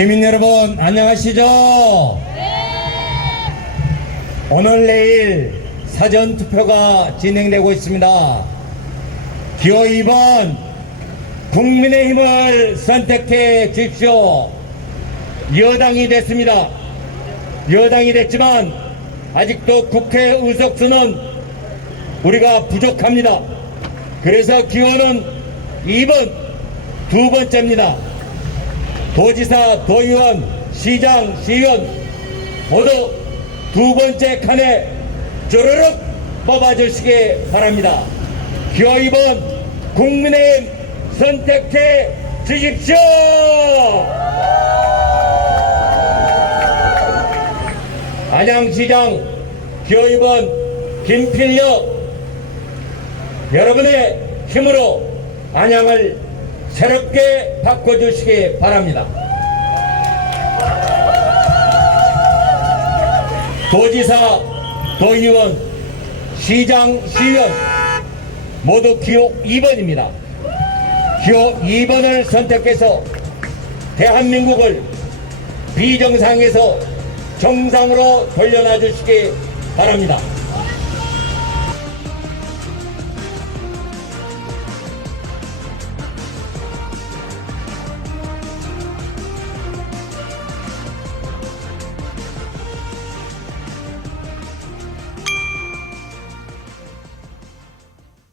시민 여러분 안녕하시죠? 오늘 내일 사전 투표가 진행되고 있습니다. 기호 2번 국민의힘을 선택해 주십시오. 여당이 됐습니다. 여당이 됐지만 아직도 국회 의석수는 우리가 부족합니다. 그래서 기호는 2번 두 번째입니다. 도지사, 도의원, 시장, 시의원 모두 두 번째 칸에 주르륵 뽑아주시기 바랍니다. 기호 2번 국민의힘 선택해 주십시오. 안양시장 기호 2번 김필력 여러분의 힘으로 안양을 새롭게 바꿔주시기 바랍니다. 도지사, 도의원, 시장, 시의원 모두 기호 2번입니다. 기호 2번을 선택해서 대한민국을 비정상에서 정상으로 돌려놔 주시기 바랍니다.